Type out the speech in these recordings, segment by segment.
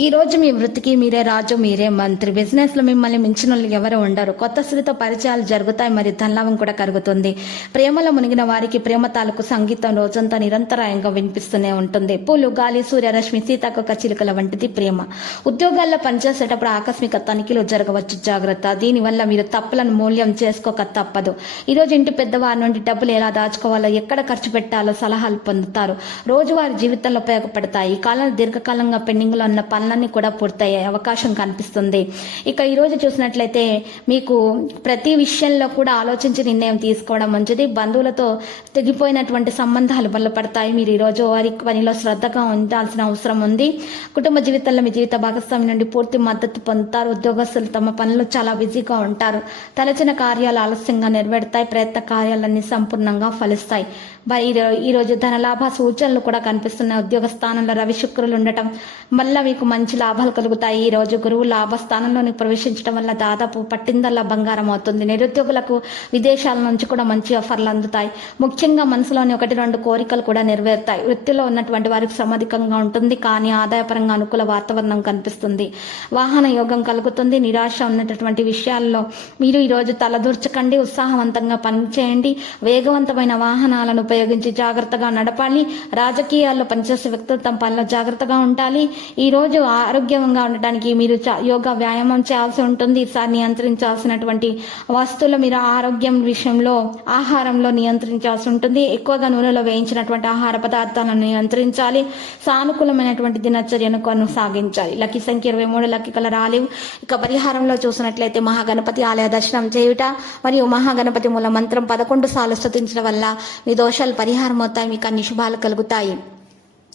ఈ రోజు మీ వృత్తికి మీరే రాజు మీరే మంత్రి. బిజినెస్లో మిమ్మల్ని మించిన వాళ్ళు ఎవరు ఉండరు. కొత్త స్త్రీతో పరిచయాలు జరుగుతాయి మరి ధనలాభం కూడా కరుగుతుంది. ప్రేమలో మునిగిన వారికి ప్రేమ తాలూకు సంగీతం రోజంతా నిరంతరాయంగా వినిపిస్తూనే ఉంటుంది. పూలు గాలి సూర్యరశ్మి సీతాకొక చిలుకల వంటిది ప్రేమ. ఉద్యోగాల్లో పనిచేసేటప్పుడు ఆకస్మిక తనిఖీలు జరగవచ్చు. జాగ్రత్త. దీనివల్ల మీరు తప్పులను మూల్యం చేసుకోక తప్పదు. ఈ రోజు ఇంటి పెద్దవారి నుండి డబ్బులు ఎలా దాచుకోవాలో ఎక్కడ ఖర్చు పెట్టాలో సలహాలు పొందుతారు. రోజువారి జీవితంలో ఉపయోగపడతాయి. ఈ కాలంలో దీర్ఘకాలంగా పెండింగ్లో ఉన్న పనులన్నీ కూడా పూర్తయ్యే అవకాశం కనిపిస్తుంది. ఇక ఈరోజు చూసినట్లయితే మీకు ప్రతి విషయంలో కూడా ఆలోచించి నిర్ణయం తీసుకోవడం మంచిది. బంధువులతో తెగిపోయినటువంటి సంబంధాలు బలపడతాయి. మీరు ఈ రోజు వారి పనిలో శ్రద్ధగా ఉండాల్సిన అవసరం ఉంది. కుటుంబ జీవితంలో మీ జీవిత భాగస్వామి నుండి పూర్తి మద్దతు పొందుతారు. ఉద్యోగస్తులు తమ పనులు చాలా బిజీగా ఉంటారు. తలచిన కార్యాలు ఆలస్యంగా నెరవేరుతాయి. ప్రయత్న కార్యాలన్నీ సంపూర్ణంగా ఫలిస్తాయి. మరి ఈ రో- ఈ రోజు సూచనలు కూడా కనిపిస్తున్నాయి. ఉద్యోగ స్థానంలో రవి శుక్రులు ఉండటం వల్ల మీకు మంచి లాభాలు కలుగుతాయి. ఈ రోజు గురువు లాభ స్థానంలోని ప్రవేశించడం వల్ల దాదాపు పట్టిందల్లా బంగారం అవుతుంది. నిరుద్యోగులకు విదేశాల నుంచి కూడా మంచి ఆఫర్లు అందుతాయి. ముఖ్యంగా మనసులోని ఒకటి రెండు కోరికలు కూడా నెరవేరుతాయి. వృత్తిలో ఉన్నటువంటి వారికి సమధికంగా ఉంటుంది. కానీ ఆదాయపరంగా అనుకూల వాతావరణం కనిపిస్తుంది. వాహన యోగం కలుగుతుంది. నిరాశ ఉన్నటువంటి విషయాల్లో మీరు ఈరోజు తలదూర్చకండి. ఉత్సాహవంతంగా పనిచేయండి. వేగవంతమైన వాహనాలను ఉపయోగించి జాగ్రత్తగా నడపాలి. రాజకీయాల్లో పనిచేసే వ్యక్తులు తమ పనిలో జాగ్రత్తగా ఉండాలి. ఈరోజు ఆరోగ్యంగా ఉండటానికి మీరు చా- యోగా వ్యాయామం చేయాల్సి ఉంటుంది. ఈసారి నియంత్రించాల్సినటువంటి వస్తువులు మీరు ఆరోగ్యం విషయంలో ఆహారంలో నియంత్రించాల్సి ఉంటుంది. ఎక్కువగా నూనెలో వేయించినటువంటి ఆహార పదార్థాలను నియంత్రించాలి. సానుకూలమైనటువంటి దినచర్యను కొనసాగించాలి. లక్కీ సంఖ్య ఇరవై మూడు లక్కీ కలర్ ఆలివ్. ఇక పరిహారంలో చూసినట్లయితే మహాగణపతి ఆలయ దర్శనం చేయుట మరియు మహాగణపతి మూల మంత్రం పదకొండు సార్లు స్థుతించడం వల్ల మీ దోషాలు పరిహారం అవుతాయి మీకు అన్ని శుభాలు కలుగుతాయి.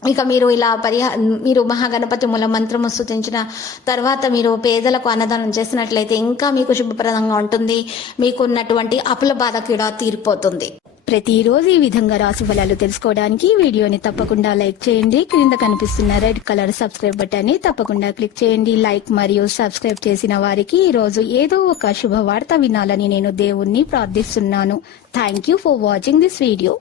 ఇక మీరు ఇలా పరిహా మీరు మహాగణపతి మూల మంత్రము స్తుతించిన తర్వాత మీరు పేదలకు అన్నదానం చేసినట్లయితే ఇంకా మీకు శుభప్రదంగా ఉంటుంది. మీకు ఉన్నటువంటి అప్పుల బాధ కూడా తీరిపోతుంది. ప్రతిరోజు ఈ విధంగా రాశి ఫలాలు తెలుసుకోవడానికి వీడియోని తప్పకుండా లైక్ చేయండి. క్రింద కనిపిస్తున్న రెడ్ కలర్ సబ్స్క్రైబ్ బటన్ని తప్పకుండా క్లిక్ చేయండి. లైక్ మరియు సబ్స్క్రైబ్ చేసిన వారికి ఈ రోజు ఏదో ఒక శుభవార్త వినాలని నేను దేవుణ్ణి ప్రార్థిస్తున్నాను. Thank you for watching this video